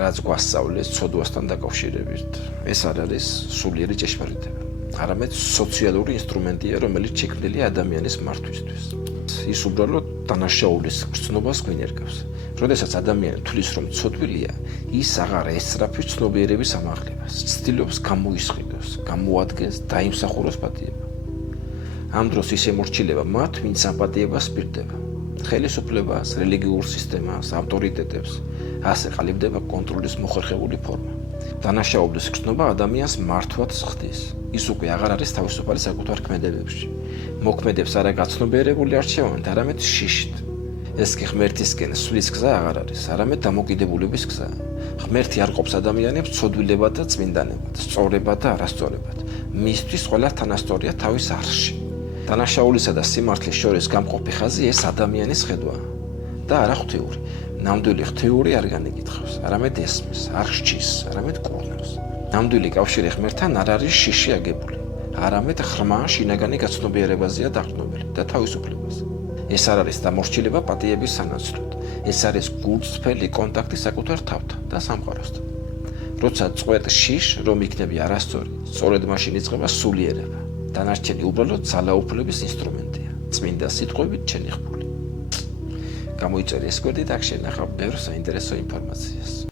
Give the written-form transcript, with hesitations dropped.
რაც გვასწავლეს ცოდვასთან დაკავშირებით, ეს არ არის სულიერი ჭეშმარიტება. არამედ სოციალური ინსტრუმენტია, რომელიც შექმნილია ადამიანის მართვისთვის. ის უბრალოდ დანაშაულის გრძნობას გვინერგავს. როდესაც ადამიანი თვლის, რომ ცოდვილია, ის აღარ ესწრაფვის ცნობიერების ამაღლებას, ცდილობს გამოისყიდოს, გამოადგეს, დაიმსახუროს პატიება. ამ დროს ის ემორჩილება მათ, ვინც ამ პატიებას პირდება. ხელისუფლებას, რელიგიურ სისტემას, ავტორიტეტებს, ასე ყალიბდება კონტროლის მოხერხებული ფორმა. დანაშაულის გრძნობა ადამიანს მართვაც ხდის. ის უკვე აღარ არის თავისუფალი საკუთარ ქმედებებში. მოქმედებს არა გაცნობიერებული არჩევანით, არამედ შიშით. ეს კი ღმერთისკენ სვლის გზა აღარ არის, არამედ დამოკიდებულების გზა. ღმერთი არ ყოფს ადამიანებს ცოდვილებად და წმინდანებად, სწორებად და არასწორებად. მისთვის ყველა თანასწორია თავის არხში. დანაშაულისა და სიმართლის შორის გამყოფი ხაზი ეს ადამიანის ხედვაა და არა ღვთიური. ნამდვილი ღვთიური არ განეკითხავს, არამედ ესმის, არ რჩის, არამედ კურნავს. ნამდვილი კავშირი ღმერთთან არ არის შიში აგებული, არამედ ღრმა შინაგანი გაცნობიერებაზეა დაყრდნობილი და თავისუფლებას. ეს არ არის დამორჩილება პატიების სანაცვლოდ, ეს არის გულწრფელი კონტაქტი საკუთარ თავთან და სამყაროსთან. როცა წყვეტ შიშ, რომ იქნები არასწორი, სწორედ მაშინ იწყება სულიერება. დანარჩენი უბრალოდ ძალაუფლების ინსტრუმენტია, წმინდა სიტყვებით შენიღბული. გამოიწერე ეს გვერდი და აქ შენახავ ბევრ საინტერესო ინფორმაციას.